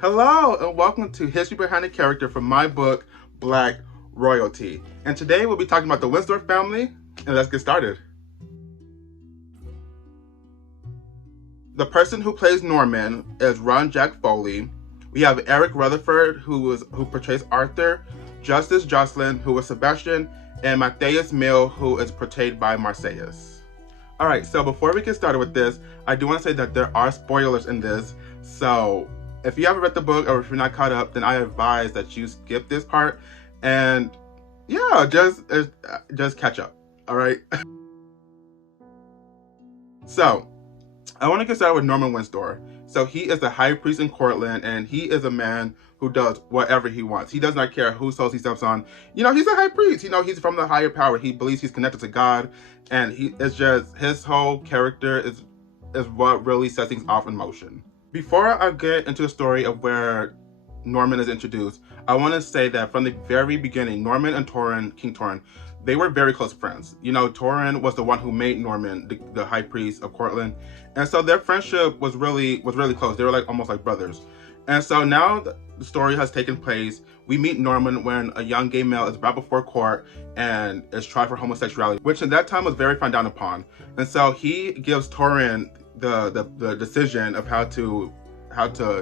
Hello and welcome to History Behind a Character from my book, Black Royalty. And today we'll be talking about the Winsdor family, and let's get started. The person who plays Norman is Ron Jack Foley. We have Eric Rutherford, who portrays Arthur, Justice Jocelyn, who is Sebastian, and Matthias Mill, who is portrayed by Marcellus. Alright, so before we get started with this, I do want to say that there are spoilers in this, so if you haven't read the book or if you're not caught up, then I advise that you skip this part and yeah, just catch up. All right. So I want to get started with Norman Winsdor. So he is the high priest in Cortland, and he is a man who does whatever he wants. He does not care whose souls he steps on. You know, he's a high priest. You know, he's from the higher power. He believes he's connected to God, and it's just his whole character is what really sets things off in motion. Before I get into the story of where Norman is introduced, I want to say that from the very beginning, Norman and King Torrin, they were very close friends. You know, Torrin was the one who made Norman the high priest of Cortland, and so their friendship was really close. They were like almost like brothers. And so now the story has taken place. We meet Norman when a young gay male is brought before court and is tried for homosexuality, which at that time was very frowned down upon. And so he gives Torrin the decision of how to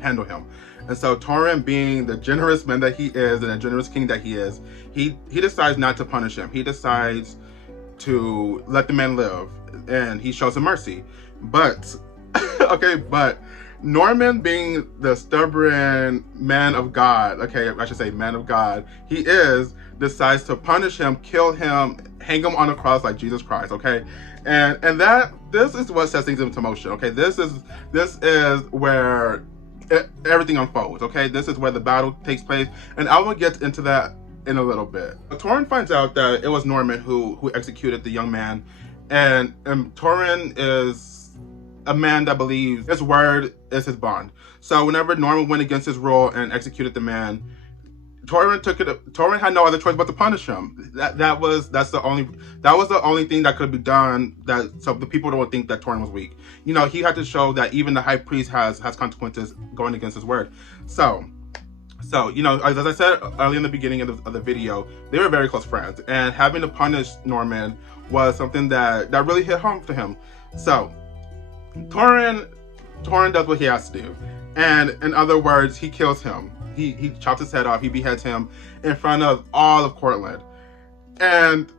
handle him. And so Torrin, being the generous man that he is and the generous king that he is, he decides not to punish him. He decides to let the man live, and he shows him mercy. But but Norman, being the stubborn man of God, I should say man of God, he decides to punish him, kill him, hang him on a cross like Jesus Christ, and this is what sets things into motion, this is where everything unfolds, this is where the battle takes place, and I will get into that in a little bit. Torrin finds out that it was Norman who executed the young man, and Torrin is a man that believes his word is his bond. So whenever Norman went against his rule and executed the man, Torrin had no other choice but to punish him. That was the only thing that could be done, so the people don't think that Torrin was weak. You know, he had to show that even the high priest has consequences going against his word. So you know, as I said early in the beginning of the video, they were very close friends, and having to punish Norman was something that really hit home to him. So Torrin does what he has to do, and in other words, he kills him. He chops his head off. He beheads him in front of all of Cortland. And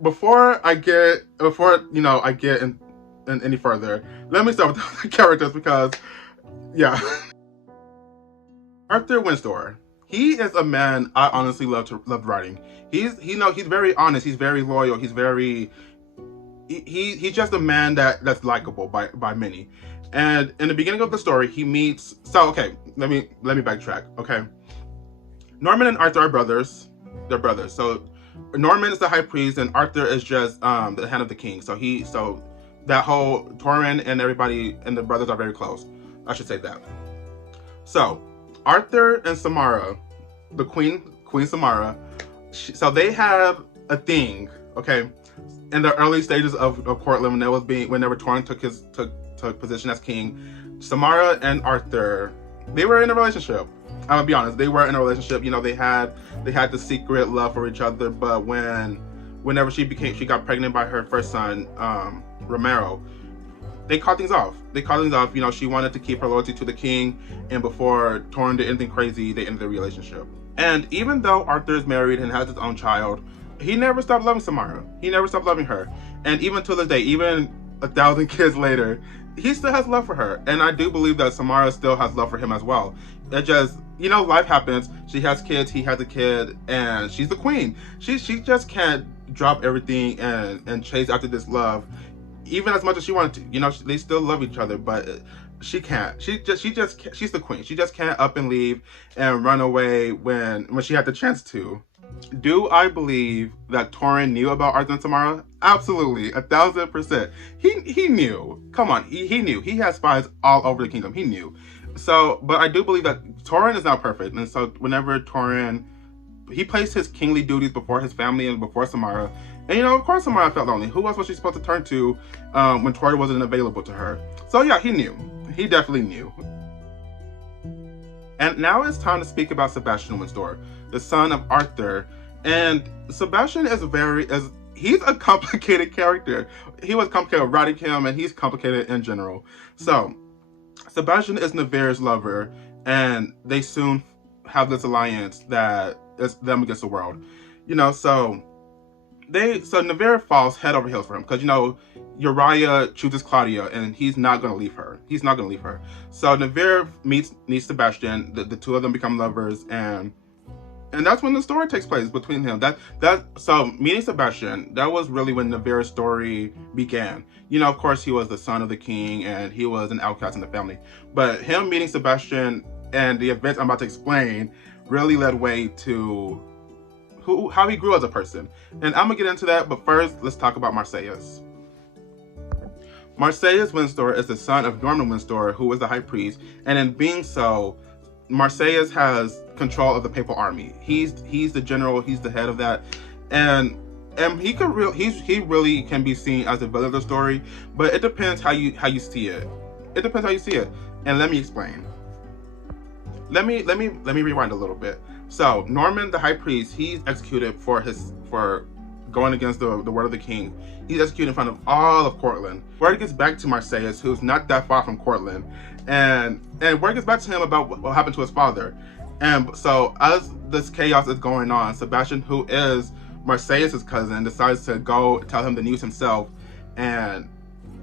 before I get in any further, let me start with the characters, because yeah. Arthur Winsdor, he is a man I honestly loved writing. He's very honest. He's very loyal. He's just a man that's likable by many. And in the beginning of the story, he meets. So let me backtrack. Norman and Arthur are brothers. They're brothers. So Norman is the high priest, and Arthur is just the hand of the king. So that whole Torrin and everybody and the brothers are very close. I should say that. So Arthur and Samara, the queen Samara, so they have a thing. In the early stages of Cortland, whenever Torrin took position as king, Samara and Arthur, they were in a relationship. I'm gonna be honest, they were in a relationship. You know, they had the secret love for each other, but whenever she got pregnant by her first son, Romero, they called things off. You know, she wanted to keep her loyalty to the king, and before Torrin did anything crazy, they ended their relationship. And even though Arthur is married and has his own child, he never stopped loving Samara. He never stopped loving her. And even to this day, even 1,000 kids later, he still has love for her. And I do believe that Samara still has love for him as well. It just, you know, life happens. She has kids, he has a kid, and she's the queen. She just can't drop everything and chase after this love, even as much as she wanted to. You know, they still love each other, but she can't. She's the queen. She just can't up and leave and run away when she had the chance to. Do I believe that Torrin knew about Arthur and Samara? Absolutely, 1,000%. He knew. Come on, he knew. He had spies all over the kingdom. He knew. So, but I do believe that Torrin is not perfect, and so whenever Torrin, he placed his kingly duties before his family and before Samara, and you know, of course, Samara felt lonely. Who else was she supposed to turn to when Torrin wasn't available to her? So yeah, he knew. He definitely knew. And now it's time to speak about Sebastian Winsdor, the son of Arthur. And Sebastian he's a complicated character. He was complicated writing him, and he's complicated in general. So, Sebastian is Nevers' lover, and they soon have this alliance that is them against the world. So Nevers falls head over heels for him because Uriah chooses Claudia, and he's not going to leave her. So Nevers meets Sebastian. The two of them become lovers, and that's when the story takes place between him. So meeting Sebastian, that was really when Nevers' story began. Of course, he was the son of the king, and he was an outcast in the family. But him meeting Sebastian and the events I'm about to explain really led way to how he grew as a person. And I'm gonna get into that, but first, let's talk about Marcellus. Marcellus Winsdor is the son of Norman Winsdor, who was the high priest, and in being so, Marcellus has control of the papal army. He's the general, he's the head of that, and he really can be seen as the villain of the story, but it depends how you see it. It depends how you see it, and let me explain. Let me rewind a little bit. So Norman, the high priest, he's executed for going against the word of the king. He's executed in front of all of Cortland. Word gets back to Marcellus, who's not that far from Cortland, and word gets back to him about what happened to his father. And so as this chaos is going on, Sebastian, who is Marcellus' cousin, decides to go tell him the news himself, and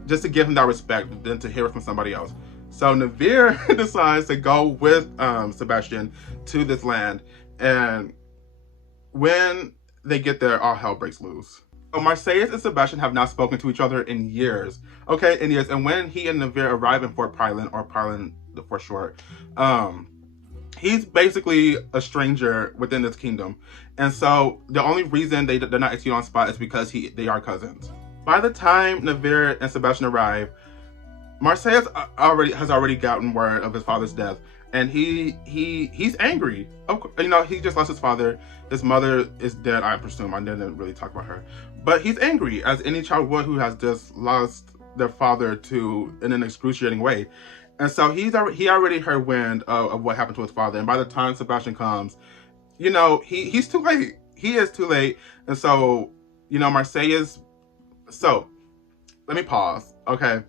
just to give him that respect than to hear it from somebody else. So Nevers decides to go with Sebastian to this land, and when they get there, all hell breaks loose. So Marcellus and Sebastian have not spoken to each other in years. And when he and Nevers arrive in Fort Pryland, or Pryland for short, he's basically a stranger within this kingdom. And so the only reason they're not executed on spot is because they are cousins. By the time Nevers and Sebastian arrive, Marcellus has already gotten word of his father's death, and he's angry. He just lost his father. His mother is dead, I presume. I didn't really talk about her, but he's angry, as any child would who has just lost their father in an excruciating way. And so he already heard wind of what happened to his father. And by the time Sebastian comes, he's too late. He is too late. And so Marcellus. So let me pause. Okay.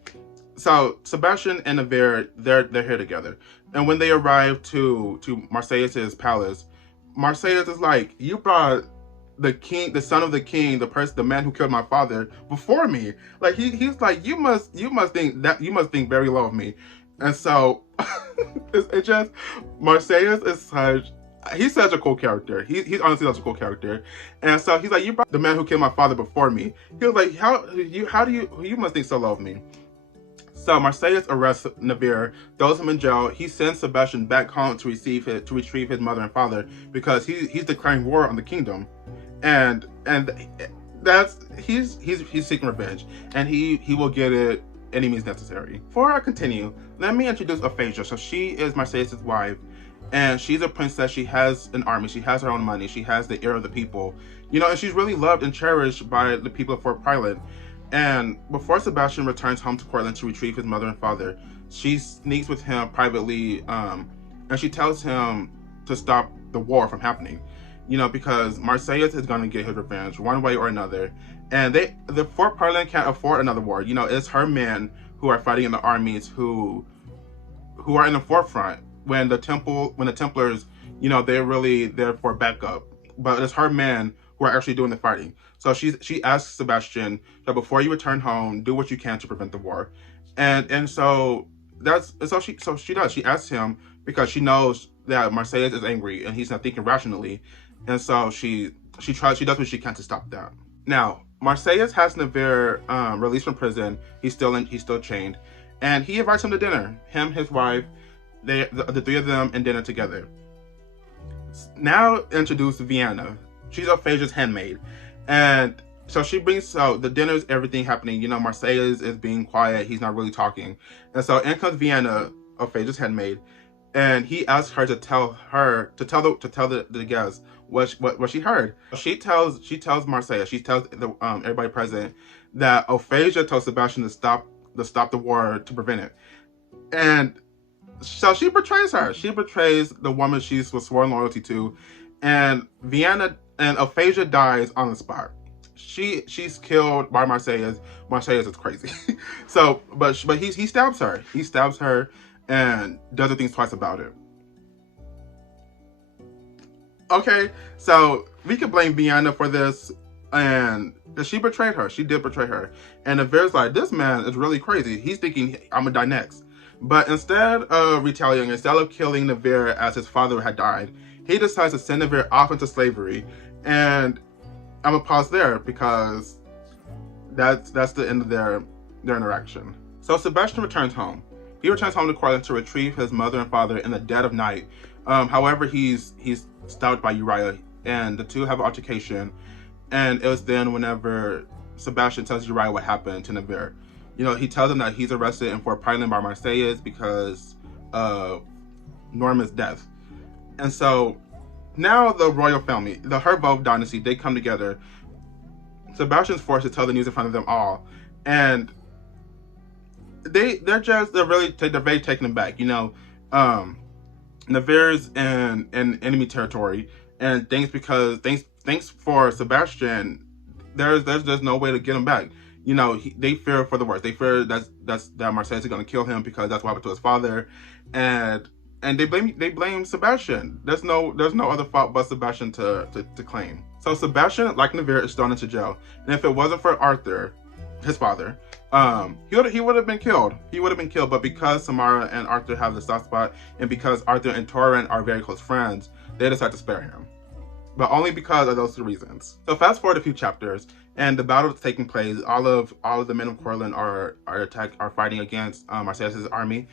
So Sebastian and Nevers, they're here together, and when they arrive to Marcellus's palace, Marcellus is like, "You brought the king, the son of the king, the man who killed my father before me." Like he's like, "You must think very low of me," and so it's just Marcellus is he's such a cool character. He's honestly such a cool character, and so he's like, "You brought the man who killed my father before me." He was like, "How do you must think so low of me?" So Marcellus arrests Nevers, throws him in jail. He sends Sebastian back home to retrieve his mother and father, because he's declaring war on the kingdom, and he's seeking revenge, and he will get it any means necessary. Before I continue, let me introduce Ophasia. So she is Marcellus' wife, and she's a princess. She has an army. She has her own money. She has the ear of the people, and she's really loved and cherished by the people of Fort Pryland. And before Sebastian returns home to Cortland to retrieve his mother and father, she sneaks with him privately, and she tells him to stop the war from happening, because Marcellus is going to get his revenge one way or another. And the Fort Pryland can't afford another war. It's her men who are fighting in the armies who are in the forefront when the Templars, they're really there for backup. But it's her men who are actually doing the fighting. So she asks Sebastian that before you return home, do what you can to prevent the war, and so she does. She asks him because she knows that Marcellus is angry and he's not thinking rationally, and so she does what she can to stop that. Now Marcellus has Nevers released from prison. He's still chained, and he invites him to dinner. Him, his wife, the three of them in dinner together. Now introduce Vienna. She's Ophasia's handmaid. And so the dinner's everything happening. Marcellus is being quiet. He's not really talking. And so in comes Vienna, Ophasia's handmaid, and he asks her to tell the guests what she heard. She tells Marcellus, she tells everybody present that Ophasia told Sebastian to stop the war to prevent it. And So she betrays her. She betrays the woman she was sworn loyalty to, and Vienna and Aphasia dies on the spot. She's killed by Marcellus. Marcellus is crazy. So, but he stabs her. He stabs her and doesn't think twice about it. Okay, so we could blame Vienna for this, and she betrayed her. She did betray her. And Navarre's like, this man is really crazy. He's thinking I'm gonna die next. But instead of retaliating, instead of killing Navarre as his father had died, he decides to send Navarre off into slavery. And I'm gonna pause there because that's the end of their interaction. So Sebastian returns home. He returns home to Courland to retrieve his mother and father in the dead of night. However, he's stopped by Uriah, and the two have an altercation. And it was then whenever Sebastian tells Uriah what happened to Navarre. You know, he tells him that he's arrested in Fort Pyland by Marcellus because of Norman's death. And so now the royal family, the Herveaux dynasty, they come together. Sebastian's forced to tell the news in front of them all, and they're very taken aback. You know, Navarre's in enemy territory, and thanks for Sebastian, there's no way to get him back. You know, they fear for the worst. They fear that Marcellus is going to kill him because that's what happened to his father, and they blame Sebastian. There's no other fault but Sebastian to claim. So Sebastian, like Navarre, is thrown into jail, and if it wasn't for Arthur, his father, he would have been killed. He would have been killed, but because Samara and Arthur have the soft spot, and because Arthur and Torrent are very close friends, they decide to spare him. But only because of those two reasons. So fast forward a few chapters, and the battle is taking place. All of the men of Courland are fighting against Marcellus' army.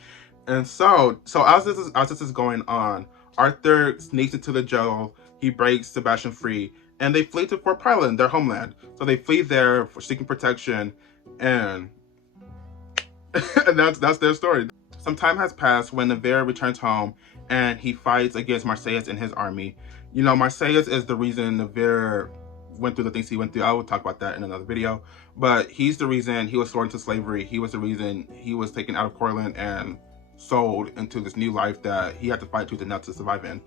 And so as this is going on, Arthur sneaks into the jail. He breaks Sebastian free, and they flee to Fort Pyland, their homeland. So they flee there for seeking protection, and that's their story. Some time has passed when Navarre returns home, and he fights against Marcellus and his army. You know, Marcellus is the reason Navarre went through the things he went through. I will talk about that in another video. But he's the reason he was thrown into slavery. He was the reason he was taken out of Courland and sold into this new life that he had to fight tooth and nail to survive in.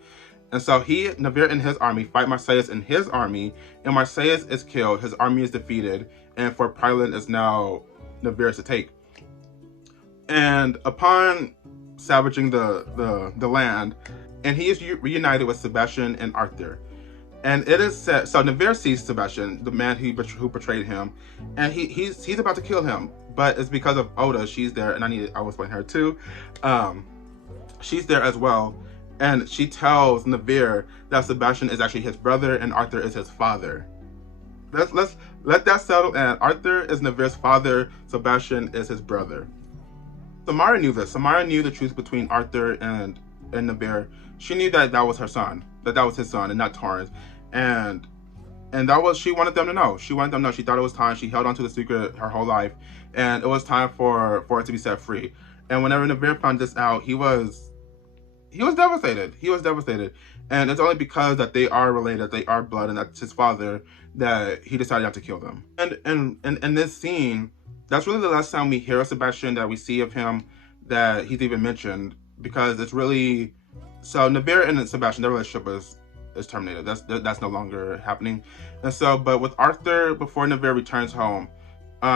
And so Navarre and his army fight Marcellus and his army, and Marcellus is killed, his army is defeated, and Fort Pyland is now Navarre's to take. And upon savaging the land, and he is reunited with Sebastian and Arthur. And it is said, so Navarre sees Sebastian, the man who betrayed him, and he's about to kill him, but it's because of Oda. She's there, and I will explain her too. She's there as well, and she tells Navarre that Sebastian is actually his brother and Arthur is his father. Let's let that settle in. Arthur is Navarre's father, Sebastian is his brother. Samara knew this. Samara knew the truth between Arthur and Navarre. She knew that was her son, that was his son and not Torrance. And she wanted them to know. She wanted them to know. She thought it was time. She held on to the secret her whole life, and it was time for it to be set free. And whenever Navarre found this out, he was devastated. He was devastated. And it's only because that they are related, they are blood, and that's his father, that he decided not to kill them. And in this scene, that's really the last time we hear of Sebastian, that we see of him, that he's even mentioned, because it's really, so Navarre and Sebastian, their relationship is terminated. That's no longer happening. And so, but with Arthur, before Navarre returns home,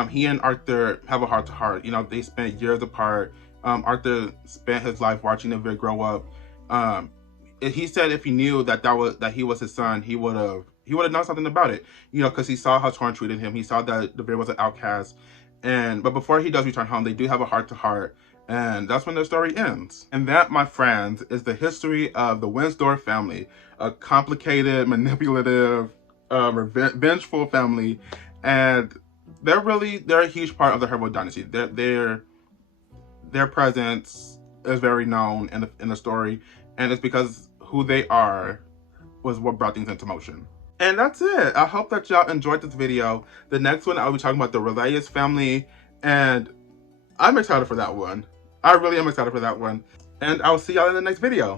he and Arthur have a heart-to-heart. You know, they spent years apart. Arthur spent his life watching Navarre grow up. He said if he knew that he was his son, he would have done something about it. You know, because he saw how Torrance treated him. He saw that Navarre was an outcast. But before he does return home, they do have a heart-to-heart. And that's when their story ends. And that, my friends, is the history of the Winsdor family. A complicated, manipulative, vengeful family. And they're a huge part of the Herveaux dynasty. Their presence is very known in the story. And it's because who they are was what brought things into motion. And that's it. I hope that y'all enjoyed this video. The next one, I'll be talking about the Herveaux family. And I'm excited for that one. I really am excited for that one. And I'll see y'all in the next video.